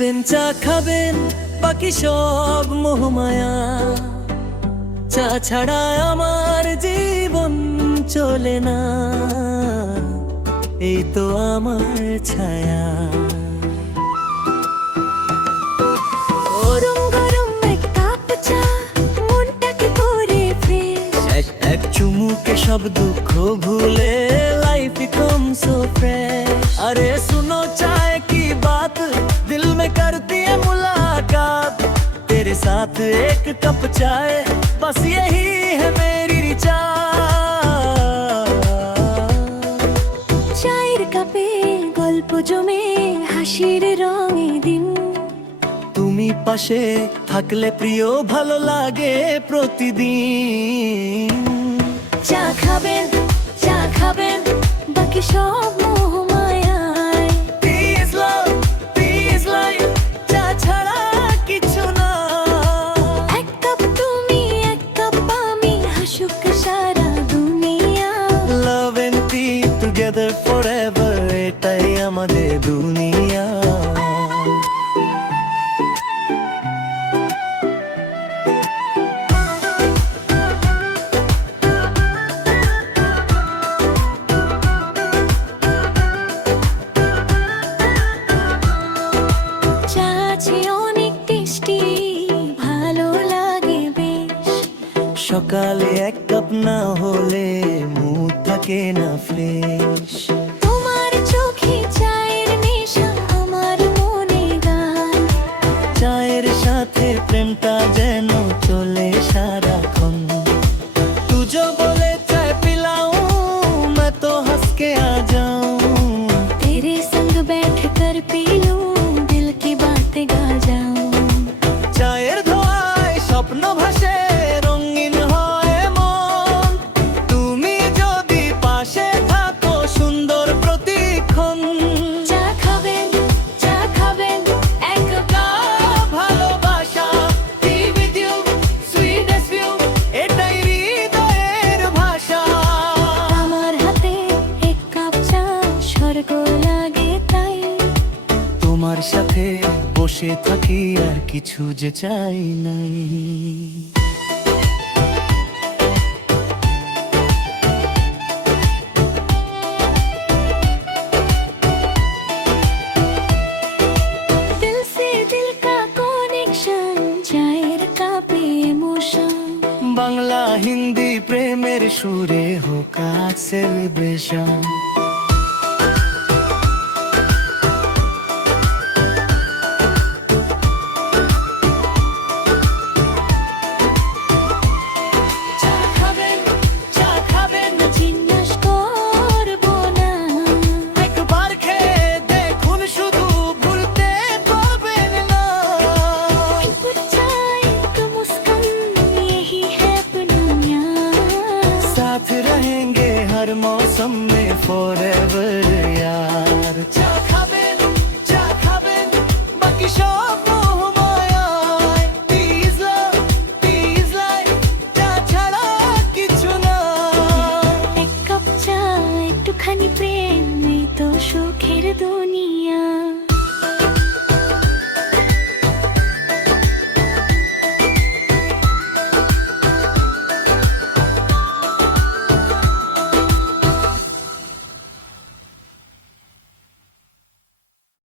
চা খাবেন বাকি সব মোহমায়া। চা ছাড়া আমার জীবন চলে না, এই তো আমার ছায়া। গরম গরম এক কাপ চা, মনটাকে করে ফ্রেশ। এক চুমুকে সব দুঃখ ভুলে লাইফ বিকম সো फ्रेश। अरे सुनो चाय की बात, दिल में करती है मुलाकात। तेरे साथ एक कप चाय, बस यही है मेरी रिचार्ज। চায়ের কাপে গল্প জমে হাসির রঙে দিন। তুমি পাশে থাকলে প্রিয় ভালো লাগে প্রতিদিন। চা খাবেন বাকি সব মোহমায়ায়। Peace love, peace life, চা ছাড়া কিছু না। এক কাপ তুমি এক কাপ আমি, হাসুক সারা দুনিয়া। Love and peace together forever, এটাই আমাদের দুনিয়া। চা আছে অনেক টেস্টি, ভালো লাগে বেশ। সকালে এক কাপ না হলে মুড থাকে না ফ্রেশ। তোমার চোখে চায়ের নেশা, আমার মনে গান। চায়ের সাথে প্রেমটা যেন চলে সারাক্ষণ। তুজো বলে চায় পিলাऊं, मैं तो हंस के आ जाऊं। तेरे संग बैठ कर पी लूं, दिल की बातें गा जाऊं। চায়ের ধোঁয়ায় স্বপ্ন ভাসে, রঙিন হয় মন। তুমি যদি পাশে থাকো, সুন্দর প্রতিক্ষণ। চা খাবেন এক কাপ। ভালোবাসা, be with you, sweetest view, এটাই হৃদয়ের ভাষা। আমার হাতে এক কাপ চা, স্বর্গ লাগে তাই। তোমার সাথে বসে থাকি আর কিছু যে চাই নাই। दिल से दिल का कनेक्शन, চায়ের কাপে ইমোশন। বাংলা হিন্দি প্রেমের সুরে হোক আজ সেলিব্রেশন।